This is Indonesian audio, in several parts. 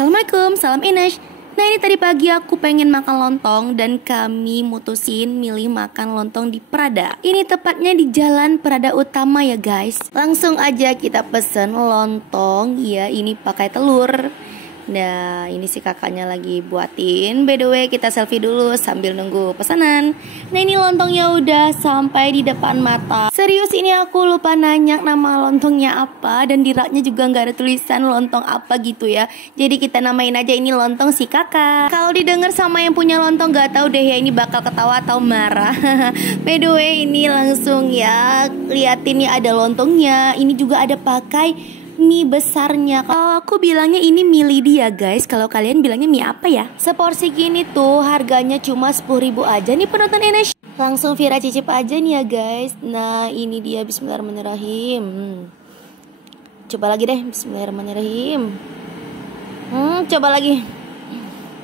Assalamualaikum, salam Ines. Nah ini tadi pagi aku pengen makan lontong dan kami mutusin milih makan lontong di Prada. Ini tepatnya di Jalan Prada Utama ya guys. Langsung aja kita pesen lontong ya, ini pakai telur. Nah ini si kakaknya lagi buatin. By the way kita selfie dulu sambil nunggu pesanan. Nah ini lontongnya udah sampai di depan mata. Serius ini aku lupa nanya nama lontongnya apa. Dan di raknya juga nggak ada tulisan lontong apa gitu ya. Jadi kita namain aja ini lontong si kakak. Kalau didengar sama yang punya lontong gak tahu deh ya ini bakal ketawa atau marah. By the way ini langsung ya, liatin nih ada lontongnya. Ini juga ada pakai mie besarnya. Kalau aku bilangnya ini mie lidi ya guys. Kalau kalian bilangnya mie apa ya? Seporsi gini tuh harganya cuma 10.000 aja nih penonton Ines. Langsung Vira cicip aja nih ya guys. Nah ini dia, bismillahirrahmanirrahim. Coba lagi deh, bismillahirrahmanirrahim. Coba lagi.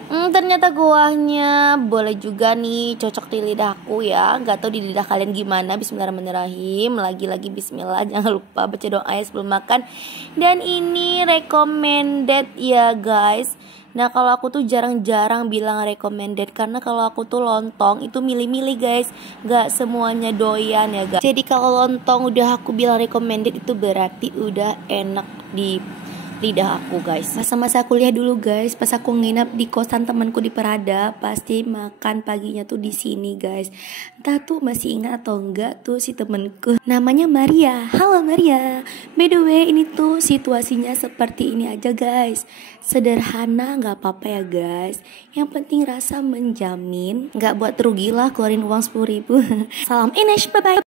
Ternyata kuahnya boleh juga nih, cocok di lidahku ya. Gak tau di lidah kalian gimana. Bismillahirrahmanirrahim. Lagi-lagi bismillah. Jangan lupa baca doa ya sebelum makan. Dan ini recommended ya guys. Nah kalau aku tuh jarang-jarang bilang recommended, karena kalau aku tuh lontong itu milih-milih guys. Gak semuanya doyan ya guys. Jadi kalau lontong udah aku bilang recommended itu berarti udah enak di lidah aku guys. Masa-masa kuliah dulu guys, pas aku nginap di kosan temanku di Prada, pasti makan paginya tuh di sini guys. Entah tuh masih ingat atau enggak tuh si temanku, namanya Maria. Halo Maria. By the way ini tuh situasinya seperti ini aja guys. Sederhana nggak apa-apa ya guys. Yang penting rasa menjamin, nggak buat rugi lah keluarin uang 10.000. Salam Ines, bye bye.